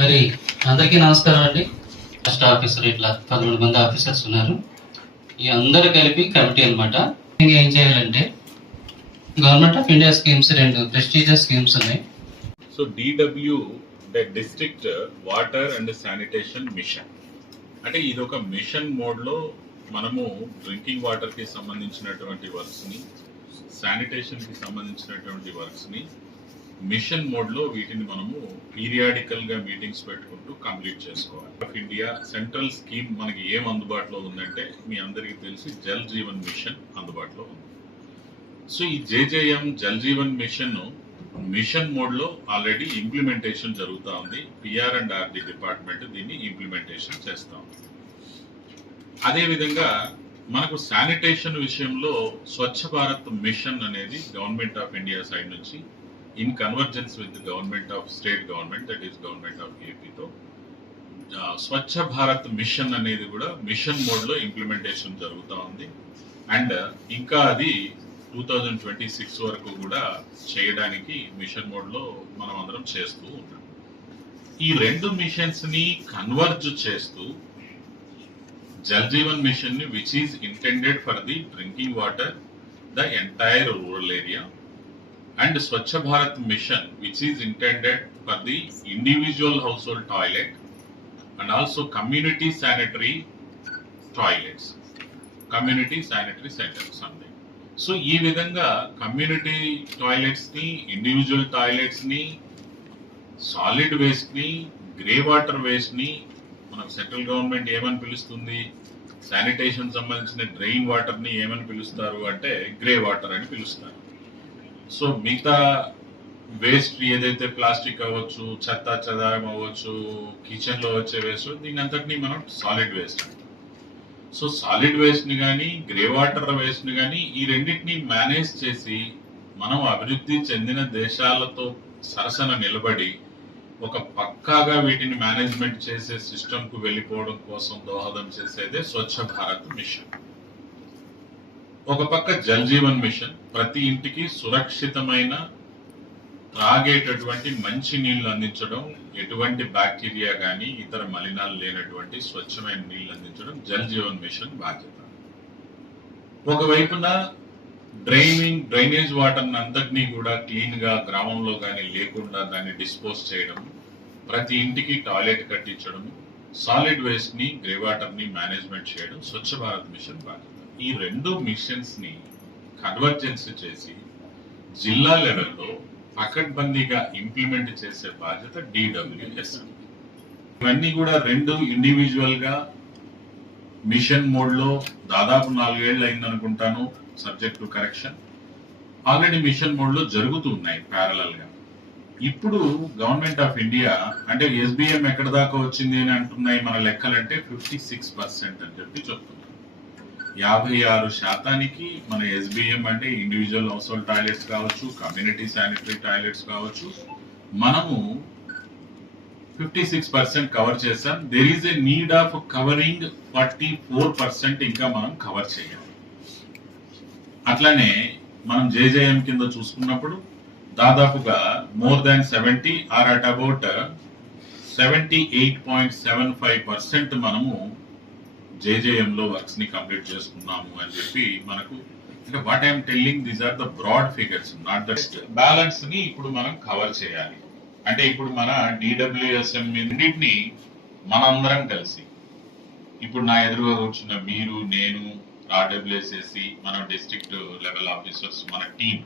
మరి అందరికీ నమస్కారం అండి. ఫస్ట్ ఆఫీసర్ ఇట్లా పదమూడు మంది ఆఫీసర్స్ ఉన్నారు. ఈ అందరు కలిపి కమిటీ అనమాట ఏం చేయాలంటే గవర్నమెంట్ ఆఫ్ ఇండియా స్కీమ్స్ రెండు ప్రెస్టీజియస్ స్కీమ్స్ ఉన్నాయి. So DW the district water and sanitation mission అంటే ఇది ఒక మిషన్ మోడ్లో మనము డ్రింకింగ్ వాటర్కి సంబంధించినటువంటి వర్క్స్ని శానిటేషన్కి సంబంధించినటువంటి వర్క్స్ని మిషన్ మోడ్లో వీటిని మనము పీరియాడికల్గా మీటింగ్స్ పెట్టుకుంటూ కంప్లీట్ చేసుకోవాలి. ఆఫ్ ఇండియా సెంట్రల్ స్కీమ్ మనకి ఏం అందుబాటులో ఉందంటే మీ అందరికీ తెలిసి జల్ జీవన్ మిషన్ అందుబాటులో ఉంది. సో ఈ JJM Jal Jeevan mission mission మోడ్లో ఆల్రెడీ ఇంప్లిమెంటేషన్ జరుగుతూ ఉంది. పిఆర్ అండ్ ఆర్డి డిపార్ట్మెంట్ దీన్ని ఇంప్లిమెంటేషన్ చేస్తా ఉంది. అదేవిధంగా మనకు శానిటేషన్ విషయంలో స్వచ్ఛ భారత్ మిషన్ అనేది గవర్నమెంట్ ఆఫ్ ఇండియా సైడ్ నుంచి in convergence with government of state government that is government of ఏపీతో Swachh Bharat mission అనేది కూడా మిషన్ మోడ్లో ఇంప్లిమెంటేషన్ జరుగుతూ ఉంది. అండ్ ఇంకా అది టూ థౌజండ్ ట్వంటీ సిక్స్ వరకు కూడా చేయడానికి మిషన్ మోడ్లో మనం అందరం చేస్తూ ఉంటాం ఈ రెండు మిషన్స్ని కన్వర్జ్ చేస్తూ జల్ జీవన్ మిషన్ని which is intended for the drinking water the entire rural area and Swachh Bharat mission which is intended for the individual household toilet and also community sanitary toilets community sanitary centres so ఈ విధంగా community టాయిలెట్స్ని individual టాయిలెట్స్ని solid వేస్ట్ని grey water వేస్ట్ని మనకు central government ఏమని పిలుస్తుంది? Sanitation సంబంధించిన డ్రైన్ వాటర్ని ఏమని పిలుస్తారు అంటే గ్రే వాటర్ అని పిలుస్తారు. సో మిగతా వేస్ట్ ఏదైతే ప్లాస్టిక్ అవ్వచ్చు చెత్త చెదారం అవ్వచ్చు కిచెన్లో వచ్చే వేస్ట్ దీని అంతటిని మనం సాలిడ్ వేస్ట్ అంటాం. సో సాలిడ్ వేస్ట్ని కానీ గ్రే వాటర్ వేస్ట్ని కానీ ఈ రెండింటిని మేనేజ్ చేసి మనం అభివృద్ధి చెందిన దేశాలతో సరసన నిలబడి ఒక పక్కాగా వీటిని మేనేజ్మెంట్ చేసే సిస్టమ్కు వెళ్ళిపోవడం కోసం దోహదం చేసేదే స్వచ్ఛ భారత్ మిషన్ ఒక పక్క జల్ జీవన్ మిషన్ ప్రతి ఇంటికి సురక్షితమైన త్రాగేటటువంటి మంచి నీళ్ళు అందించడం ఎటువంటి బ్యాక్టీరియా కానీ ఇతర మలినాలు లేనటువంటి స్వచ్ఛమైన నీళ్ళు అందించడం జల్ జీవన్ మిషన్ బాధ్యత. ఒకవైపున డ్రైనింగ్ డ్రైనేజ్ వాటర్ అంతటినీ కూడా క్లీన్గా గ్రామంలో కానీ లేకుండా దాన్ని డిస్పోజ్ చేయడం ప్రతి ఇంటికి టాయిలెట్ కట్టించడం సాలిడ్ వేస్ట్ని గ్రే వాటర్ని మేనేజ్మెంట్ చేయడం స్వచ్ఛ భారత్ మిషన్ బాధ్యత. ఈ రెండు మిషన్స్ని కన్వర్జెన్స్ చేసి జిల్లా లెవెల్లో పకడ్బందీగా ఇంప్లిమెంట్ చేసే బాధ్యత డిడబ్ల్యూఎస్ ఇవన్నీ కూడా రెండు ఇండివిజువల్గా మిషన్ మోడ్లో దాదాపు నాలుగేళ్ళు అయిందనుకుంటాను subject to correction already mission మోడ్లో జరుగుతూ ఉన్నాయి ప్యారలల్గా. ఇప్పుడు గవర్నమెంట్ ఆఫ్ ఇండియా అంటే ఎస్బిఎం ఎక్కడ దాకా వచ్చింది అని అంటున్నాయి మన లెక్కలంటే ఫిఫ్టీ సిక్స్ పర్సెంట్ అని చెప్పి చెప్తున్నారు యాభై ఆరు శాతానికి మన ఎస్బిఎం అంటే ఇండివిజువల్ హౌస్ హోల్డ్ టాయిలెట్స్ కావచ్చు కమ్యూనిటీ శానిటరీ టాయిలెట్స్ కావచ్చు మనము ఫిఫ్టీ సిక్స్ పర్సెంట్ కవర్ చేస్తాం. There is a need of covering forty four percent ఇంకా మనం కవర్ చేయాలి అట్లానే మనం జేజేఎం కింద చూసుకున్నప్పుడు దాదాపుగా more than seventy or at about seventy eight point seven five percent మనము జేజేఎంలో వర్క్స్ని వర్క్స్ని కంప్లీట్ చేసుకున్నాము అని చెప్పి మనకు అంటే what I'm telling these are the broad figures not the బ్యాలెన్స్ని ఇప్పుడు మనం కవర్ చేయాలి. అంటే ఇప్పుడు మన డిడబ్ల్యూఎస్ఎం రెండింటిని మనందరం కలిసి ఇప్పుడు నా ఎదురుగా కూర్చున్న మీరు నేను ఆర్డబ్ల్యూఎస్ఎస్సి మన డిస్ట్రిక్ట్ లెవెల్ ఆఫీసర్స్ మన టీం